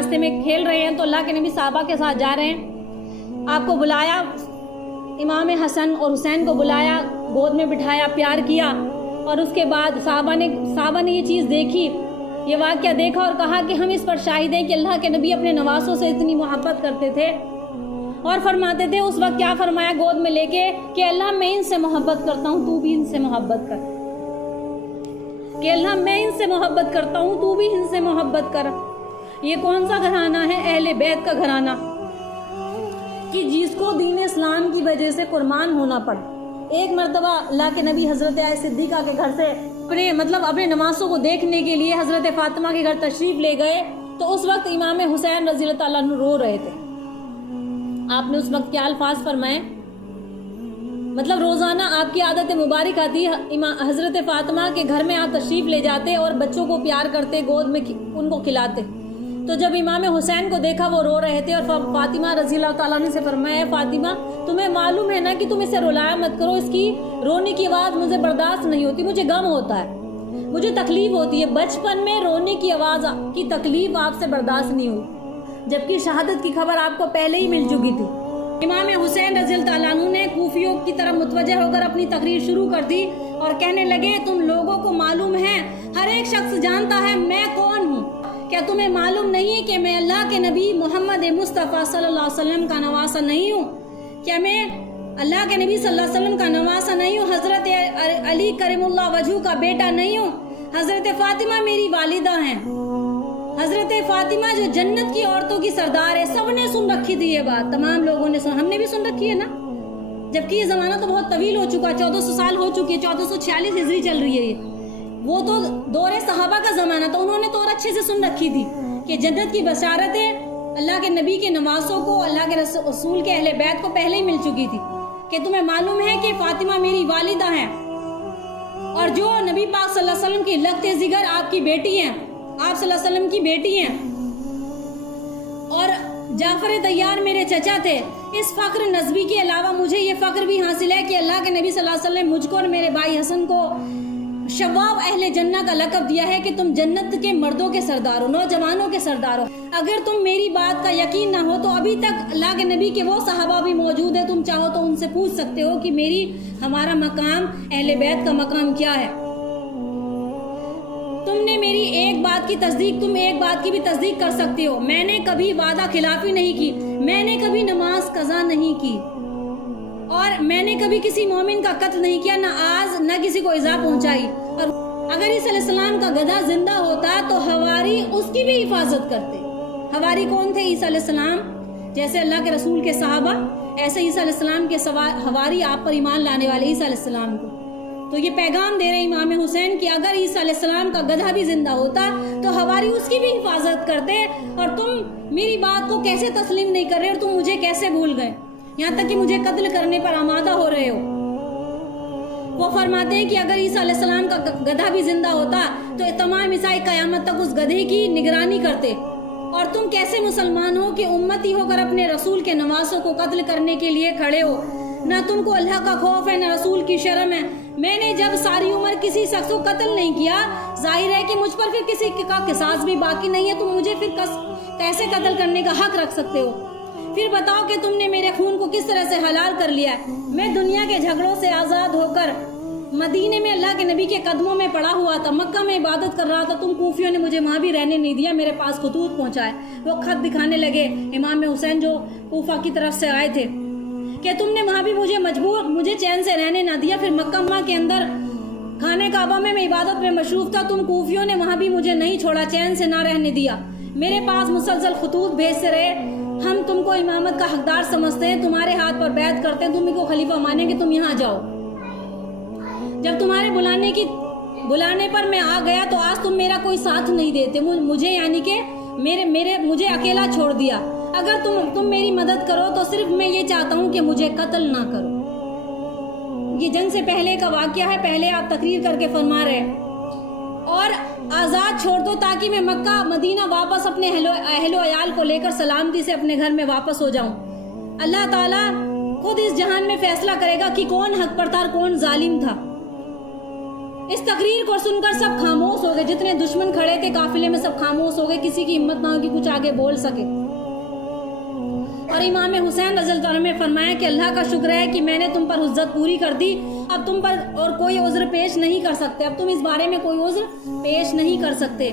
راستے میں کھیل رہے ہیں تو اللہ کے نبی صحابہ کے ساتھ جا رہے ہیں. آپ کو بلایا، امام حسن اور حسین کو بلایا، گود میں بٹھایا، پیار کیا. اور اس کے بعد صحابہ نے یہ چیز دیکھی، یہ واقعہ دیکھا اور کہا کہ ہم اس پر شاہد ہیں کہ اللہ کے نبی اپنے نواسوں سے اتنی محبت کرتے تھے. اور فرماتے تھے اس وقت کیا فرمایا گود میں لے کے کہ اللہ میں ان سے محبت کرتا ہوں تو بھی ان سے محبت کر، کہ اللہ میں ان سے محبت کرتا ہوں تو بھی ان سے محبت کر. یہ کون سا گھرانہ ہے؟ اہل بیت کا گھرانہ، کہ جس کو دین اسلام کی وجہ سے قربان ہونا پڑا. ایک مرتبہ اللہ کے نبی حضرت عائشہ صدیقہ کے گھر سے اپنے نواسوں کو دیکھنے کے لیے حضرت فاطمہ کے گھر تشریف لے گئے تو اس وقت امام حسین رضی اللہ تعالیٰ عنہ رو رہے تھے. آپ نے اس وقت کیا الفاظ فرمائے؟ مطلب روزانہ آپ کی عادت مبارک آتی، حضرت فاطمہ کے گھر میں آپ تشریف لے جاتے اور بچوں کو پیار کرتے، گود میں ان کو کھلاتے. تو جب امام حسین کو دیکھا وہ رو رہے تھے اور فاطمہ رضی اللہ تعالیٰ عنہ سے فرمایا فاطمہ تمہیں معلوم ہے نا کہ تم اسے رلایا مت کرو، اس کی رونے کی آواز مجھے برداشت نہیں ہوتی، مجھے غم ہوتا ہے، مجھے تکلیف ہوتی ہے. بچپن میں رونے کی آواز کی تکلیف آپ سے برداشت نہیں ہوئی، جبکہ شہادت کی خبر آپ کو پہلے ہی مل چکی تھی. امام حسین رضی اللہ تعالیٰ عنہ نے کوفیوں کی طرف متوجہ ہو کر اپنی تقریر شروع کر دی اور کہنے لگے تم لوگوں کو معلوم ہے، ہر ایک شخص جانتا ہے میں کون ہوں. کیا تمہیں معلوم نہیں کہ میں اللہ کے نبی محمد مصطفیٰ صلی اللہ علیہ وسلم کا نواسہ نہیں ہوں؟ کیا میں اللہ کے نبی صلی اللہ علیہ وسلم کا نواسہ نہیں ہوں؟ حضرت علی کرم اللہ وجہہ کا بیٹا نہیں ہوں؟ حضرت فاطمہ میری والدہ ہیں، حضرت فاطمہ جو جنت کی عورتوں کی سردار ہے. سب نے سن رکھی تھی یہ بات، تمام لوگوں نے ہم نے بھی سن رکھی ہے نا، جبکہ یہ زمانہ تو بہت طویل ہو چکا، 1400 سال ہو چکی ہے، 1446 ہجری چل رہی ہے. یہ وہ تو دور صحابہ کا زمانہ تھا، انہوں نے تو اور اچھے سے سن رکھی تھی کہ جنت کی بشارتیں اللہ کے نبی کے نواسوں کو، اللہ کے رسول کے اہل بیت کو پہلے ہی مل چکی تھی. کہ تمہیں معلوم ہے کہ فاطمہ میری والدہ ہیں اور جو نبی پاک صلی اللہ علیہ وسلم کی لگتے جگر آپ کی بیٹی ہیں، آپ صلی اللہ علیہ وسلم کی بیٹی ہیں، اور جعفر طیار میرے چچا تھے. اس فخر نسبی کے علاوہ مجھے یہ فخر بھی حاصل ہے کہ اللہ کے نبی صلی اللہ علیہ وسلم مجھ کو اور میرے بھائی حسن کو شباب اہل جنہ کا لقب دیا ہے کہ تم جنت کے مردوں کے سردار ہو، نوجوانوں کے سردار ہو. اگر تم میری بات کا یقین نہ ہو تو ابھی تک اللہ کے نبی کے وہ صحابہ بھی موجود ہیں، تم چاہو تو ان سے پوچھ سکتے ہو کہ ہمارا مقام، اہل بیت کا مقام کیا ہے. تم نے میری ایک بات کی تصدیق، تم ایک بات کی بھی تصدیق کر سکتے ہو، میں نے کبھی وعدہ خلافی نہیں کی، میں نے کبھی نماز قضا نہیں کی، اور میں نے کبھی کسی مومن کا قتل نہیں کیا، نہ آز نہ کسی کو ایذا پہنچائی. اور اگر عیسیٰ علیہ السلام کا گدھا زندہ ہوتا تو حواری اس کی بھی حفاظت کرتے. حواری کون تھے؟ عیسیٰ علیہ السلام. جیسے اللہ کے رسول کے صحابہ، ایسے عیسیٰ علیہ السلام کے حواری آپ پر ایمان لانے والے عیسیٰ علیہ السلام کو. تو یہ پیغام دے رہے امام حسین کہ اگر عیسیٰ علیہ السلام کا گدھا بھی زندہ ہوتا تو حواری اس کی بھی حفاظت کرتے. اور تم میری بات کو کیسے تسلیم نہیں کر رہے اور تم مجھے کیسے بھول گئے، یہاں تک کہ مجھے قتل کرنے پر آمادہ ہو رہے ہو. وہ فرماتے ہیں کہ اگر عیسیٰ علیہ السلام کا گدھا بھی زندہ ہوتا تو تمام عیسائی قیامت تک اس گدھے کی نگرانی کرتے. اور تم کیسے مسلمان ہو کہ امتی ہو کر اپنے رسول کے نواسوں کو قتل کرنے کے لیے کھڑے ہو؟ نہ تم کو اللہ کا خوف ہے نہ رسول کی شرم ہے. میں نے جب ساری عمر کسی شخص کو قتل نہیں کیا، ظاہر ہے کہ مجھ پر پھر کسی کا قصاص بھی باقی نہیں ہے، تم مجھے پھر کیسے قتل کرنے کا حق رکھ سکتے ہو؟ پھر بتاؤ کہ تم نے میرے خون کو کس طرح سے حلال کر لیا ہے. میں دنیا کے جھگڑوں سے آزاد ہو کر مدینے میں اللہ کے نبی کے قدموں میں پڑا ہوا تھا، مکہ میں عبادت کر رہا تھا. تم کوفیوں نے مجھے وہاں بھی رہنے نہیں دیا، میرے پاس خطوط پہنچائے، وہ خط دکھانے لگے امام حسین جو کوفہ کی طرف سے آئے تھے کہ تم نے وہاں بھی مجھے چین سے رہنے نہ دیا. پھر مکہ کے اندر خانہ کعبہ میں عبادت میں مصروف تھا، تم کوفیوں نے وہاں بھی مجھے نہیں چھوڑا، چین سے نہ رہنے دیا. میرے پاس مسلسل خطوط بھیجتے رہے، ہم تم کو امامت کا حقدار سمجھتے ہیں، تمہارے ہاتھ پر بیعت کرتے ہیں، تم کو خلیفہ مانیں گے، تم یہاں جاؤ. جب تمہارے بلانے پر میں آ گیا تو آج تم میرا کوئی ساتھ نہیں دیتے، مجھے یعنی کہ مجھے اکیلا چھوڑ دیا. اگر تم میری مدد کرو تو صرف میں یہ چاہتا ہوں کہ مجھے قتل نہ کرو. یہ جنگ سے پہلے کا واقعہ ہے، پہلے آپ تقریر کر کے فرما رہے ہیں. اور آزاد چھوڑ دو تاکہ میں مکہ مدینہ واپس اپنے اہل و عیال کو لے کر سلامتی سے اپنے گھر میں واپس ہو جاؤں. اللہ تعالیٰ خود اس جہان میں فیصلہ کرے گا کہ کون حق پر تھا اور کون ظالم تھا. اس تقریر کو سن کر سب خاموش ہو گئے، جتنے دشمن کھڑے تھے قافلے میں سب خاموش ہو گئے، کسی کی ہمت نہ ہو کہ کچھ آگے بول سکے۔ اور امام حسین رضی اللہ عنہ نے فرمایا کہ اللہ کا شکر ہے کہ میں نے تم پر حجت پوری کر دی، اب تم پر اور کوئی عذر پیش نہیں کر سکتے، اب تم اس بارے میں کوئی عذر پیش نہیں کر سکتے۔